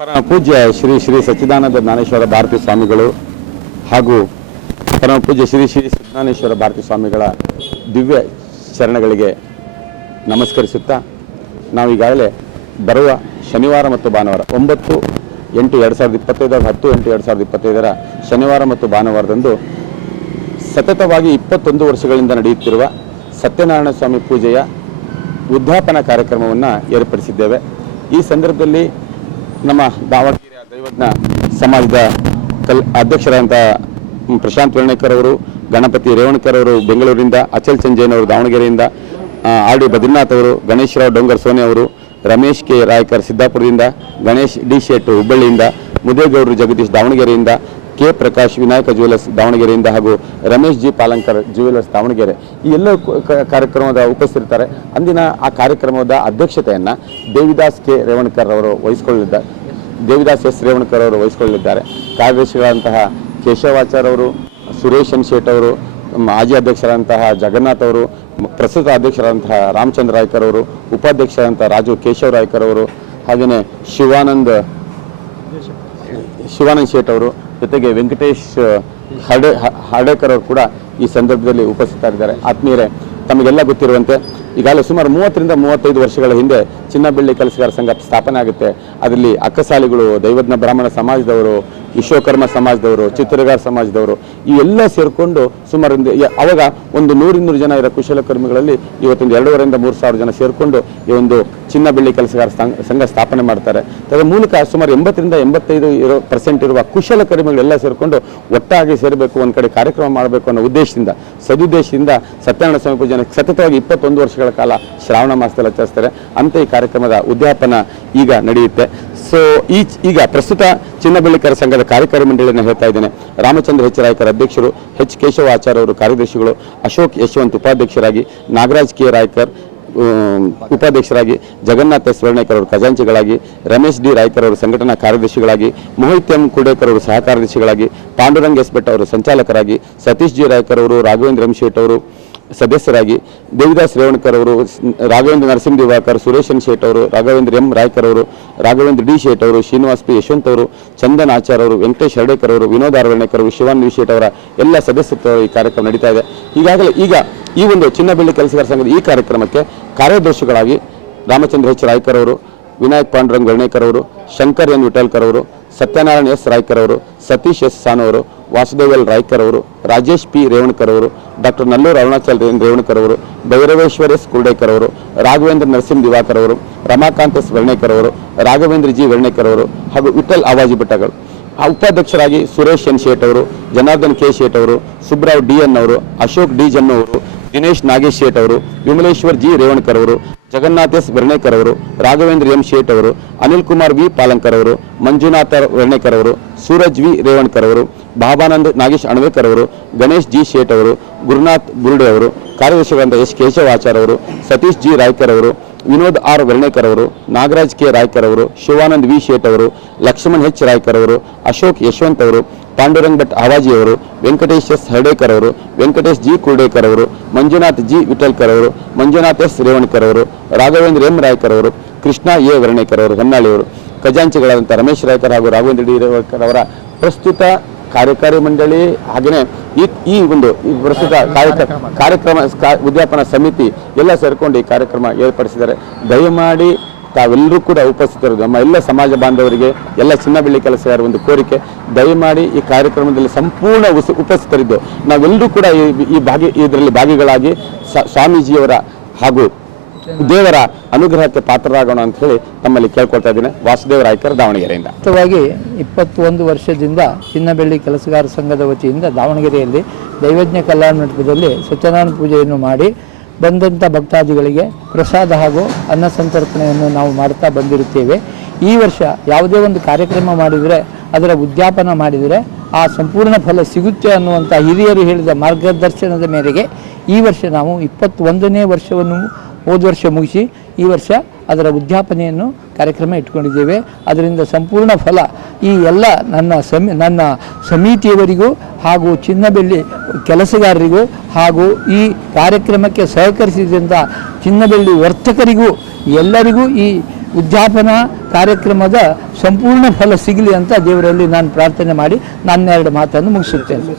ಪರಮ ಪೂಜ್ಯ ಶ್ರೀ ಶ್ರೀ ಸಚ್ಚಿದಾನಂದ ಜ್ಞಾನೇಶ್ವರ ಭಾರತಿ ಸ್ವಾಮಿಗಳು ಹಾಗೂ ಪರಮ ಪೂಜ್ಯ ಶ್ರೀ ಶ್ರೀ ಸಚ್ಚಿದಾನೇಶ್ವರ ಭಾರತಿ ಸ್ವಾಮಿಗಳ ದಿವ್ಯ ಚರಣಗಳಿಗೆ ನಮಸ್ಕರಿಸುತ್ತಾ ನಾವು ಈಗಾಗಲೇ ಬರುವ ಶನಿವಾರ ಮತ್ತು ಭಾನುವಾರ ಒಂಬತ್ತು, ಎಂಟು, ಎರಡು ಸಾವಿರದ ಇಪ್ಪತ್ತೈದರ ಹತ್ತು, ಎಂಟು, ಎರಡು ಸಾವಿರದ ಇಪ್ಪತ್ತೈದರ ಶನಿವಾರ ಮತ್ತು ಭಾನುವಾರದಂದು ಸತತವಾಗಿ ಇಪ್ಪತ್ತೊಂದು ವರ್ಷಗಳಿಂದ ನಡೆಯುತ್ತಿರುವ ಸತ್ಯನಾರಾಯಣ ಸ್ವಾಮಿ ಪೂಜೆಯ ಉದ್ಯಾಪನಾ ಕಾರ್ಯಕ್ರಮವನ್ನು ಏರ್ಪಡಿಸಿದ್ದೇವೆ. ಈ ಸಂದರ್ಭದಲ್ಲಿ ನಮ್ಮ ದಾವಣಗೆರೆಯ ದೈವಜ್ಞ ಸಮಾಜದ ಕಲ್ ಅಧ್ಯಕ್ಷರಾದಂಥ ಪ್ರಶಾಂತ್ ವೇಣೇಕರ್ ಅವರು, ಗಣಪತಿ ರೇವಣಕರ್ ಅವರು ಬೆಂಗಳೂರಿಂದ, ಅಚಲ್ ಅವರು ದಾವಣಗೆರೆಯಿಂದ ಆರ್ ಡಿ ಬದ್ರಿನಾಥ್ ಅವರು, ಗಣೇಶ್ ರಾವ್ ಡೊಂಗರ್ ಸೋನೆ ಅವರು, ರಮೇಶ್ ಕೆ ರಾಯ್ಕರ್ ಸಿದ್ದಾಪುರದಿಂದ, ಗಣೇಶ್ ಡಿ ಶೆಟ್ ಹುಬ್ಬಳ್ಳಿಯಿಂದ, ಮುದೇಗೌಡರು ಜಗದೀಶ್ ದಾವಣಗೆರೆಯಿಂದ ಕೆ ಪ್ರಕಾಶ್ ವಿನಾಯಕ ಜ್ಯುವೆಲರ್ಸ್ ದಾವಣಗೆರೆಯಿಂದ ಹಾಗೂ ರಮೇಶ್ ಜಿ ಪಾಲಂಕರ್ ಜ್ಯುವೆಲರ್ಸ್ ದಾವಣಗೆರೆ ಈ ಎಲ್ಲ ಕಾರ್ಯಕ್ರಮದ ಉಪಸ್ಥಿತರಿದ್ದಾರೆ ಅಂದಿನ ಆ ಕಾರ್ಯಕ್ರಮದ ಅಧ್ಯಕ್ಷತೆಯನ್ನು ದೇವಿದಾಸ್ ಕೆ ರೇವಣ್ಕರ್ ಅವರು ವಹಿಸಿಕೊಳ್ಳಲಿದ್ದಾರೆ ದೇವಿದಾಸ್ ಎಸ್ ರೇವಣ್ಕರ್ ಅವರು ವಹಿಸಿಕೊಳ್ಳಲಿದ್ದಾರೆ ಕಾರ್ಯದರ್ಶಿಗಳಂತಹ ಕೇಶವಾಚಾರ್ ಅವರು, ಸುರೇಶ್ ಎನ್ ಶೇಟ್ ಅವರು, ಮಾಜಿ ಅಧ್ಯಕ್ಷರಾದಂತಹ ಜಗನ್ನಾಥ್ ಅವರು, ಪ್ರಸ್ತುತ ಅಧ್ಯಕ್ಷರಾದಂತಹ ರಾಮಚಂದ್ರ ರಾಯ್ಕರ್ ಅವರು, ಉಪಾಧ್ಯಕ್ಷರಾದಂತಹ ರಾಜು ಕೇಶವ್ ರಾಯ್ಕರ್ ಅವರು ಹಾಗೆಯೇ ಶಿವಾನಂದ್ ಶಿವಾನಂದ್ ಶೇಟ್ ಅವರು ಜೊತೆಗೆ ವೆಂಕಟೇಶ್ ಹರ್ಡೆ ಹರ್ಡೇಕರ್ ಅವರು ಕೂಡ ಈ ಸಂದರ್ಭದಲ್ಲಿ ಉಪಸ್ಥಿತರಿದ್ದಾರೆ. ಆತ್ಮೀಯರೇ, ತಮಗೆಲ್ಲ ಗೊತ್ತಿರುವಂತೆ ಈಗಾಗಲೇ ಸುಮಾರು ಮೂವತ್ತರಿಂದ ಮೂವತ್ತೈದು ವರ್ಷಗಳ ಹಿಂದೆ ಚಿನ್ನ ಬೆಳ್ಳಿ ಕೆಲಸಗಾರ ಸಂಘ ಸ್ಥಾಪನೆ ಆಗುತ್ತೆ. ಅದರಲ್ಲಿ ಅಕ್ಕಸಾಲಿಗಳು, ದೈವಜ್ಞ ಬ್ರಾಹ್ಮಣ ಸಮಾಜದವರು, ವಿಶ್ವಕರ್ಮ ಸಮಾಜದವರು, ಚಿತ್ರಗಾರ ಸಮಾಜದವರು ಇವೆಲ್ಲ ಸೇರಿಕೊಂಡು ಸುಮಾರು ಅವಾಗ ಒಂದು ನೂರಿನ್ನೂರು ಜನ ಇರೋ ಕುಶಲಕರ್ಮಿಗಳಲ್ಲಿ ಇವತ್ತೊಂದು ಎರಡೂವರೆಯಿಂದ ಮೂರು ಸಾವಿರ ಜನ ಸೇರಿಕೊಂಡು ಈ ಒಂದು ಚಿನ್ನ ಬೆಳ್ಳಿ ಕೆಲಸಗಾರ ಸಂಘ- ಸಂಘ ಸ್ಥಾಪನೆ ಮಾಡ್ತಾರೆ. ಅದರ ಮೂಲಕ ಸುಮಾರು ಎಂಬತ್ತರಿಂದ ಎಂಬತ್ತೈದು ಇರೋ ಪರ್ಸೆಂಟ್ ಇರುವ ಕುಶಲಕರ್ಮಿಗಳೆಲ್ಲ ಸೇರಿಕೊಂಡು ಒಟ್ಟಾಗಿ ಸೇರಬೇಕು, ಒಂದು ಕಡೆ ಕಾರ್ಯಕ್ರಮ ಮಾಡಬೇಕು ಅನ್ನೋ ಉದ್ದೇಶದಿಂದ, ಸದುದ್ದೇಶದಿಂದ ಸತ್ಯನಾರಾಯಣ ಸ್ವಾಮಿ ಪೂಜೆ ಸತತವಾಗಿ ಇಪ್ಪತ್ತೊಂದು ವರ್ಷಗಳ ಕಾಲ ಶ್ರಾವಣ ಮಾಸದಲ್ಲಿ ಆಚರಿಸ್ತಾರೆ. ಅಂತ ಈ ಕಾರ್ಯಕ್ರಮದ ಉದ್ಯಾಪನ ಈಗ ನಡೆಯುತ್ತೆ. ಸೊ ಈ ಈಗ ಪ್ರಸ್ತುತ ಚಿನ್ನಬಳ್ಳಿಕರ ಸಂಘದ ಕಾರ್ಯಕಾರಿ ಮಂಡಳಿಯನ್ನು ಹೇಳ್ತಾ ಇದ್ದೇನೆ. ರಾಮಚಂದ್ರ ಹೆಚ್ ರಾಯ್ಕರ್ ಅಧ್ಯಕ್ಷರು ಎಚ್ ಕೇಶವ ಆಚಾರ್ಯ ಅವರು ಕಾರ್ಯದರ್ಶಿಗಳು, ಅಶೋಕ್ ಯಶವಂತ್ ಉಪಾಧ್ಯಕ್ಷರಾಗಿ, ನಾಗರಾಜ್ ಕೆ ರಾಯ್ಕರ್ ಉಪಾಧ್ಯಕ್ಷರಾಗಿ, ಜಗನ್ನಾಥ ಸ್ವರ್ಣೇಕರ್ ಅವರು ಖಜಾಂಚಿಗಳಾಗಿ, ರಮೇಶ್ ಡಿ ರಾಯ್ಕರ್ ಅವರು ಸಂಘಟನಾ ಕಾರ್ಯದರ್ಶಿಗಳಾಗಿ, ಮೋಹಿತ್ ಎಂ ಕುಡೇಕರ್ ಅವರು ಸಹ ಕಾರ್ಯದರ್ಶಿಗಳಾಗಿ, ಪಾಂಡುರಂಗ್ ಎಸ್ ಭಟ್ ಅವರು ಸಂಚಾಲಕರಾಗಿ, ಸತೀಶ್ ಜಿ ರಾಯ್ಕರ್ ಅವರು, ರಾಘವೇಂದ್ರ ಶೇಟ್ ಅವರು ಸದಸ್ಯರಾಗಿ ದೇವಿದಾಸ್ ರೇವಣ್ಕರ್ ಅವರು, ರಾಘವೇಂದ್ರ ನರಸಿಂಹ ದಿವಾಕರ್, ಸುರೇಶ್ ಎನ್ ಶೇಟ್ ಅವರು, ರಾಘವೇಂದ್ರ ಎಂ ರಾಯ್ಕರ್ ಅವರು, ರಾಘವೇಂದ್ರ ಡಿ ಶೇಟ್ ಅವರು, ಶ್ರೀನಿವಾಸ್ ಪಿ ಯಶವಂತ್ ಅವರು, ಚಂದನ್ ಆಚಾರ್ ಅವರು, ವೆಂಕಟೇಶ್ ಹರ್ಡೇಕರ್ ಅವರು, ವಿನೋದ್ ಅರವಣೇಕರ್ ಅವರು, ಶಿವಾನ್ ವಿ ಶೇಟ್ ಅವರ ಎಲ್ಲ ಸದಸ್ಯತ್ವ ಈ ಕಾರ್ಯಕ್ರಮ ನಡೀತಾ ಇದೆ. ಈಗಾಗಲೇ ಈಗ ಈ ಒಂದು ಚಿನ್ನ ಬೆಳ್ಳಿ ಕೆಲಸಗಾರ ಸಂಘದ ಈ ಕಾರ್ಯಕ್ರಮಕ್ಕೆ ಕಾರ್ಯದರ್ಶಿಗಳಾಗಿ ರಾಮಚಂದ್ರ ಎಚ್ ರಾಯ್ಕರ್ ಅವರು ವಿನಾಯಕ್ ಪಾಂಡುರಂಗ್ ವರ್ಣೇಕರ್ ಅವರು, ಶಂಕರ್ ಎನ್ ವಿಠಲ್ಕರ್ ಅವರು, ಸತ್ಯನಾರಾಯಣ ಎಸ್ ರಾಯ್ಕರ್ ಅವರು, ಸತೀಶ್ ಎಸ್ ಸಾನು ಅವರು, ವಾಸುದೇವ್ ಎಲ್ ರಾಯ್ಕರ್ ಅವರು, ರಾಜೇಶ್ ಪಿ ರೇವಣಕರ್ ಅವರು, ಡಾಕ್ಟರ್ ನಲ್ಲೂರು ಅರುಣಾಚಲ್ ರೇವಣಕರ್ ಅವರು, ಭೈರವೇಶ್ವರ್ ಎಸ್ ಕುರ್ಡೇಕರ್ ಅವರು, ರಾಘವೇಂದ್ರ ನರಸಿಂಹ ದಿವಾಕರ್ ಅವರು, ರಮಾಕಾಂತ್ ಎಸ್ ವರ್ಣೇಕರ್ ಅವರು, ರಾಘವೇಂದ್ರ ಜಿ ವರ್ಣೇಕರ್ ಅವರು ಹಾಗೂ ವಿಠಲ್ ಆವಾಜಿ ಭಟ್ಟಗಳು. ಉಪಾಧ್ಯಕ್ಷರಾಗಿ ಸುರೇಶ್ ಎನ್ ಶೇಟ್ ಅವರು, ಜನಾರ್ದನ್ ಕೆ ಶೇಟ್ ಅವರು, ಸುಬ್ರಾವ್ ಡಿ ಎನ್ ಅವರು, ಅಶೋಕ್ ಡಿ ಜನ್ ಅವರು, ದಿನೇಶ್ ನಾಗೇಶ್ ಶೇಟ್ ಅವರು, ವಿಮಲೇಶ್ವರ್ ಜಿ ರೇವಣ್ಕರ್ ಅವರು ಜಗನ್ನಾಥ್ ಎಸ್ ವರ್ಣೇಕರ್ ಅವರು, ರಾಘವೇಂದ್ರ ಎಂ ಶೇಟ್ ಅವರು, ಅನಿಲ್ ಕುಮಾರ್ ವಿ ಪಾಲಂಕರ್ ಅವರು, ಮಂಜುನಾಥ ವರ್ಣೇಕರ್ ಅವರು, ಸೂರಜ್ ವಿ ರೇವಣ್ಕರ್ ಅವರು, ಬಾಬಾನಂದ್ ನಾಗೇಶ್ ಅಣವೇಕರ್ ಅವರು, ಗಣೇಶ್ ಜಿ ಶೇಟ್ ಅವರು, ಗುರುನಾಥ್ ಬುರ್ಡೆ ಅವರು ಕಾರ್ಯದರ್ಶಿಗಳಾದ ಎಸ್ ಕೇಶವಾಚಾರ್ ಅವರು, ಸತೀಶ್ ಜಿ ರಾಯ್ಕರ್ ಅವರು ವಿನೋದ್ ಆರ್ ವರ್ಣೇಕರ್ ಅವರು ನಾಗರಾಜ್ ಕೆ ರಾಯ್ಕರ್ ಅವರು ಶಿವಾನಂದ್ ವಿ ಶೇಟ್ ಅವರು ಲಕ್ಷ್ಮಣ್ ಎಚ್ ರಾಯ್ಕರ್ ಅವರು ಅಶೋಕ್ ಯಶವಂತ್ ಅವರು ಪಾಂಡುರಂಗ್ ಭಟ್ ಅವಾಜಿ ಅವರು ವೆಂಕಟೇಶ್ ಎಸ್ ಹರ್ಡೇಕರ್ ಅವರು ವೆಂಕಟೇಶ್ ಜಿ ಕುರ್ಡೇಕರ್ ಅವರು ಮಂಜುನಾಥ್ ಜಿ ವಿಠಲ್ಕರ್ ಅವರು ಮಂಜುನಾಥ್ ಎಸ್ ರೇವಣ್ಕರ್ ಅವರು ರಾಘವೇಂದ್ರ ಎಂ ರಾಯ್ಕರ್ ಅವರು ಕೃಷ್ಣ ಎ ವರ್ಣೇಕರ್ ಅವರು ಹೊನ್ನಾಳಿ ಅವರು ಖಜಾಂಚಿಗಳಾದಂಥ ರಮೇಶ್ ರಾಯ್ಕರ್ ಹಾಗೂ ರಾಘವೇಂದ್ರ ಡಿ ರೇವಣ್ಕರ್ ಅವರ ಪ್ರಸ್ತುತ ಕಾರ್ಯಕಾರಿ ಮಂಡಳಿ ಹಾಗೆಯೇ ಈ ಈ ಒಂದು ಈ ಪ್ರಸ್ತುತ ಕಾರ್ಯಕ್ರಮ ಕಾರ್ಯಕ್ರಮ ಉದ್ಯಾಪನಾ ಸಮಿತಿ ಎಲ್ಲ ಸೇರಿಕೊಂಡು ಈ ಕಾರ್ಯಕ್ರಮ ಏರ್ಪಡಿಸಿದ್ದಾರೆ. ದಯಮಾಡಿ ತಾವೆಲ್ಲರೂ ಕೂಡ ಉಪಸ್ಥಿತರು ನಮ್ಮ ಎಲ್ಲ ಸಮಾಜ ಬಾಂಧವರಿಗೆ ಎಲ್ಲ ಚಿನ್ನ ಬೆಳ್ಳಿ ಕೆಲಸಗಾರ ಒಂದು ಕೋರಿಕೆ. ದಯಮಾಡಿ ಈ ಕಾರ್ಯಕ್ರಮದಲ್ಲಿ ಸಂಪೂರ್ಣ ಉಸ- ಉಪಸ್ಥಿತರಿದ್ದು. ನಾವೆಲ್ಲರೂ ಕೂಡ ಈ- ಈ ಭಾಗಿ ಇದರಲ್ಲಿ ಭಾಗಿಗಳಾಗಿ ಸ್ವಾಮೀಜಿಯವರ ಹಾಗೂ ದೇವರ ಅನುಗ್ರಹಕ್ಕೆ ಪಾತ್ರರಾಗೋಣ ಅಂತ ಹೇಳಿ ತಮ್ಮಲ್ಲಿ ಕೇಳ್ಕೊಳ್ತಾ ಇದ್ದೀನಿ. ವಾಸುದೇವ ರಾಯ್ಕರ್ ದಾವಣಗೆರೆಯಿಂದ. ಮುಖ್ಯವಾಗಿ ಇಪ್ಪತ್ತೊಂದು ವರ್ಷದಿಂದ ಚಿನ್ನಬೆಳ್ಳಿ ಕೆಲಸಗಾರ ಸಂಘದ ವತಿಯಿಂದ ದಾವಣಗೆರೆಯಲ್ಲಿ ದೈವಜ್ಞ ಕಲ್ಯಾಣ ಮಂಟಪದಲ್ಲಿ ಸತ್ಯನಾರಾಯಣ ಪೂಜೆಯನ್ನು ಮಾಡಿ ಬಂದಂಥ ಭಕ್ತಾದಿಗಳಿಗೆ ಪ್ರಸಾದ ಹಾಗೂ ಅನ್ನ ಸಂತರ್ಪಣೆಯನ್ನು ನಾವು ಮಾಡ್ತಾ ಬಂದಿರುತ್ತೇವೆ. ಈ ವರ್ಷ ಯಾವುದೇ ಒಂದು ಕಾರ್ಯಕ್ರಮ ಮಾಡಿದರೆ ಅದರ ಉದ್ಯಾಪನ ಮಾಡಿದರೆ ಆ ಸಂಪೂರ್ಣ ಫಲ ಸಿಗುತ್ತೆ ಅನ್ನುವಂಥ ಹಿರಿಯರು ಹೇಳಿದ ಮಾರ್ಗದರ್ಶನದ ಮೇರೆಗೆ ಈ ವರ್ಷ ನಾವು ಇಪ್ಪತ್ತೊಂದನೇ ವರ್ಷವನ್ನು ಹೋದ ವರ್ಷ ಮುಗಿಸಿ ಈ ವರ್ಷ ಅದರ ಉದ್ಯಾಪನೆಯನ್ನು ಕಾರ್ಯಕ್ರಮ ಇಟ್ಕೊಂಡಿದ್ದೇವೆ. ಅದರಿಂದ ಸಂಪೂರ್ಣ ಫಲ ಈ ಎಲ್ಲ ನನ್ನ ಸಮ, ನನ್ನ ಸಮಿತಿಯವರಿಗೂ ಹಾಗೂ ಚಿನ್ನಬೆಳ್ಳಿ ಕೆಲಸಗಾರರಿಗೂ ಹಾಗೂ ಈ ಕಾರ್ಯಕ್ರಮಕ್ಕೆ ಸಹಕರಿಸಿದಂಥ ಚಿನ್ನಬೆಳ್ಳಿ ವರ್ತಕರಿಗೂ ಎಲ್ಲರಿಗೂ ಈ ಉದ್ಯಾಪನಾ ಕಾರ್ಯಕ್ರಮದ ಸಂಪೂರ್ಣ ಫಲ ಸಿಗಲಿ ಅಂತ ದೇವರಲ್ಲಿ ನಾನು ಪ್ರಾರ್ಥನೆ ಮಾಡಿ ನನ್ನೆರಡು ಮಾತನ್ನು ಮುಗಿಸುತ್ತೇನೆ.